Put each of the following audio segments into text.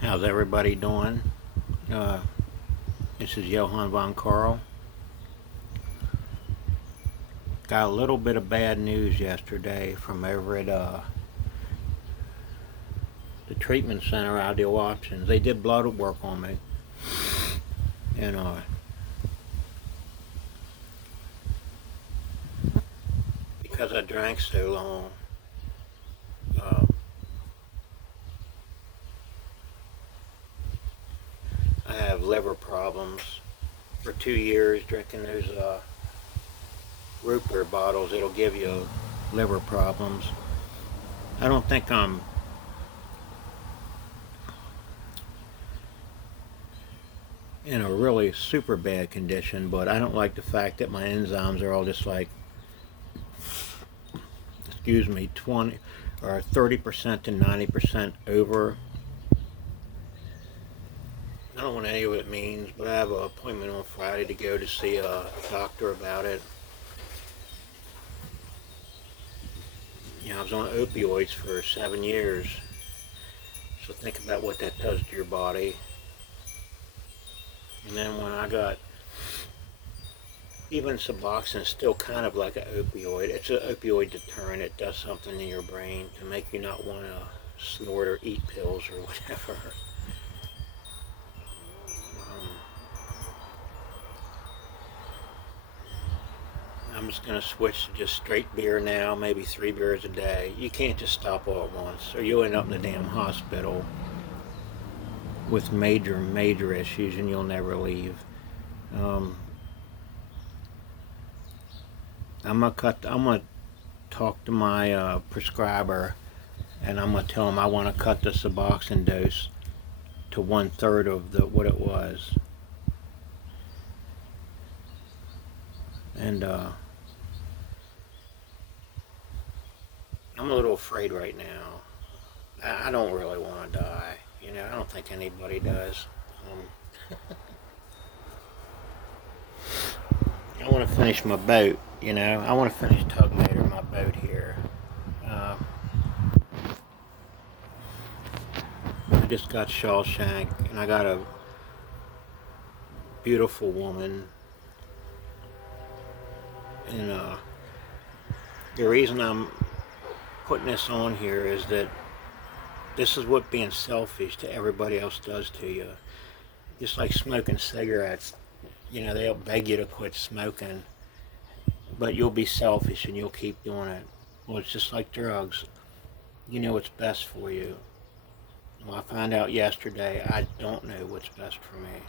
How's everybody doing? Uh, this is Johann von Karl. Got a little bit of bad news yesterday from over at the treatment center, Ideal Options. They did blood work on me, and because I drank so long, uh, I have liver problems. For 2 years, drinking those root beer bottles, it'll give you liver problems. I don't think I'm in a really super bad condition, but I don't like the fact that my enzymes are all just like, excuse me, 20 or 30% to 90% over. I don't know what any of it means, but I have an appointment on Friday to go to see a doctor about it. I was on opioids for 7 years, so think about what that does to your body. And then when I got, even Suboxone is still kind of like an opioid. It's an opioid deterrent. It does something in your brain to make you not want to snort or eat pills or whatever. Um, I'm just going to switch to just straight beer now, maybe 3 beers a day. You can't just stop all at once, or you'll end up in the damn hospital with major issues and you'll never leave. Um, I'm gonna talk to my prescriber, and I'm gonna tell him I want to cut the Suboxone dose to 1/3 of what it was. And I'm a little afraid right now. I don't really want to die. I don't think anybody does. I want to finish my boat. I want to finish Tugmater, my boat here. Uh, I just got Shawshank, and I got a beautiful woman. And the reason I'm putting this on here is that this is what being selfish to everybody else does to you. Just like smoking cigarettes, they'll beg you to quit smoking, but you'll be selfish and you'll keep doing it. Well, it's just like drugs. You know what's best for you. Well, I found out yesterday I don't know what's best for me.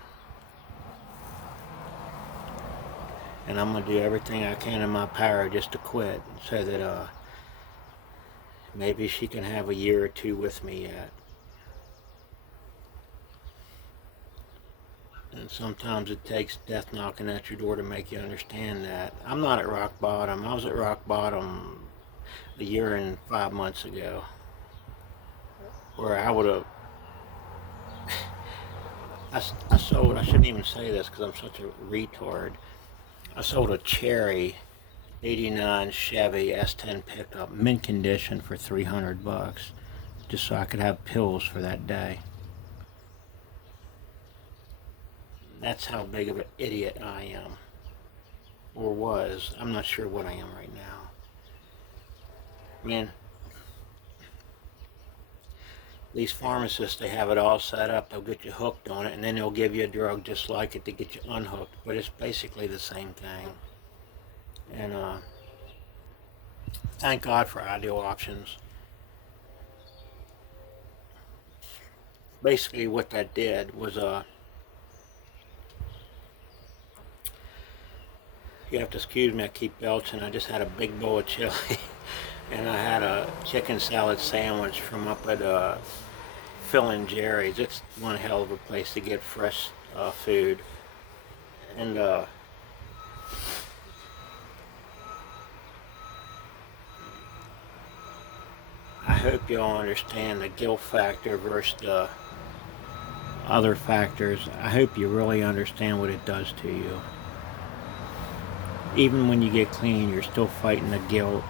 And I'm going to do everything I can in my power just to quit so that maybe she can have a year or two with me yet. And sometimes it takes death knocking at your door to make you understand that. I'm not at rock bottom. I was at rock bottom a year and 5 months ago, where I would have. I sold, I shouldn't even say this because I'm such a retard. I sold a cherry 89 Chevy S10 pickup, mint condition, for $300, just so I could have pills for that day. That's how big of an idiot I am. Or was. I'm not sure what I am right now. Man, these pharmacists, they have it all set up. They'll get you hooked on it, and then they'll give you a drug just like it to get you unhooked. But it's basically the same thing. And thank God for Ideal Options. Basically, what that did was you have to excuse me, I keep belching. I just had a big bowl of chili, and I had a chicken salad sandwich from up at Phil and Jerry's. It's one hell of a place to get fresh food. And I hope y'all understand the guilt factor versus the other factors. I hope you really understand what it does to you. Even when you get clean, you're still fighting the guilt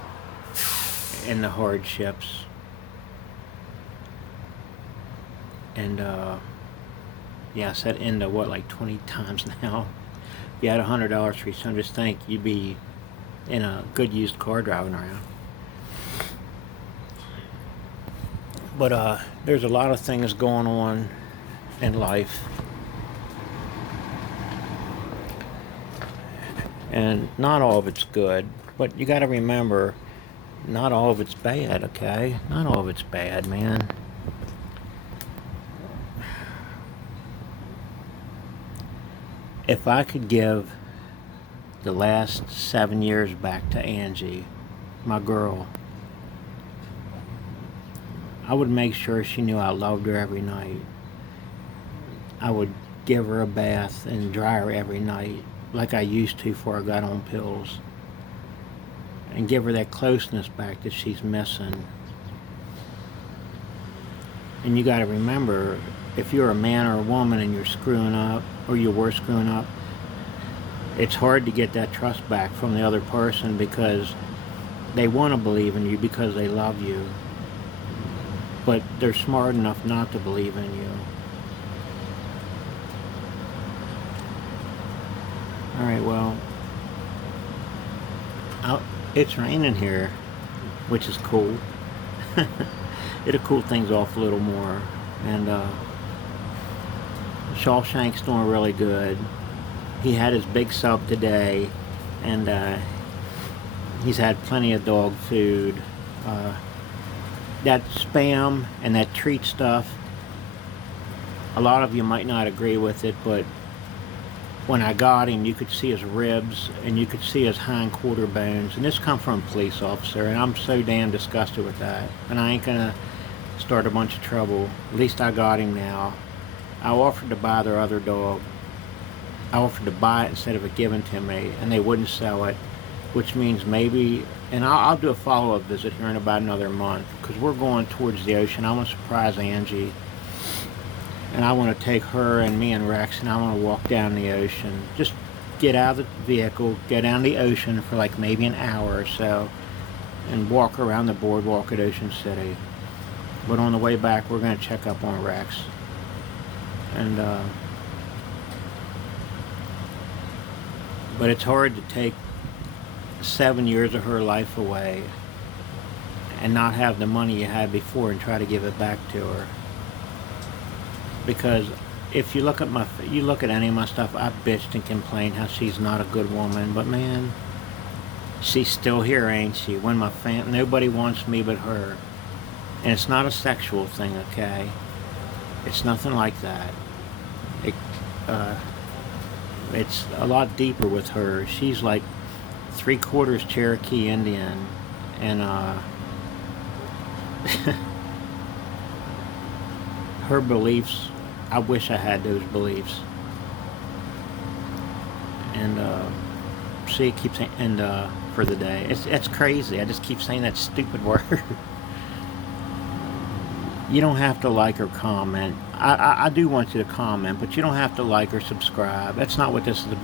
and the hardships. And yeah, I said into what, like 20 times now. If you had $100 for each time, just think you'd be in a good used car driving around. But there's a lot of things going on in life, and not all of it's good. But you got to remember, not all of it's bad. Okay, not all of it's bad, man. If I could give the last 7 years back to Angie, my girl, I would make sure she knew I loved her every night. I would give her a bath and dry her every night like I used to before I got on pills. And give her that closeness back that she's missing. And you gotta remember, if you're a man or a woman and you're screwing up, or you were screwing up, it's hard to get that trust back from the other person because they want to believe in you because they love you. But they're smart enough not to believe in you. Alright, well, it's raining here, which is cool. It'll cool things off a little more. And Shawshank's doing really good. He had his big sub today, and he's had plenty of dog food. That Spam and that treat stuff, a lot of you might not agree with it, but when I got him, you could see his ribs and you could see his hind quarter bones. And this come from a police officer, and I'm so damn disgusted with that. And I ain't gonna start a bunch of trouble. At least I got him now. I offered to buy their other dog. I offered to buy it instead of it given to me, and they wouldn't sell it, which means maybe, and I'll do a follow-up visit here in about another month, because we're going towards the ocean. I want to surprise Angie, and I want to take her and me and Rex, and I want to walk down the ocean. Just get out of the vehicle, go down the ocean for like maybe an hour or so, and walk around the boardwalk at Ocean City. But on the way back, we're going to check up on Rex. And but it's hard to take 7 years of her life away and not have the money you had before and try to give it back to her. Because if you look at any of my stuff, I bitched and complained how she's not a good woman, but man, she's still here, ain't she? When my nobody wants me but her. And it's not a sexual thing, okay? It's nothing like that. It's a lot deeper with her. She's like 3/4 Cherokee Indian, and her beliefs, I wish I had those beliefs. And she keeps saying, and for the day, it's crazy. I just keep saying that stupid word. You don't have to like or comment. I do want you to comment, but you don't have to like or subscribe. That's not what this is about.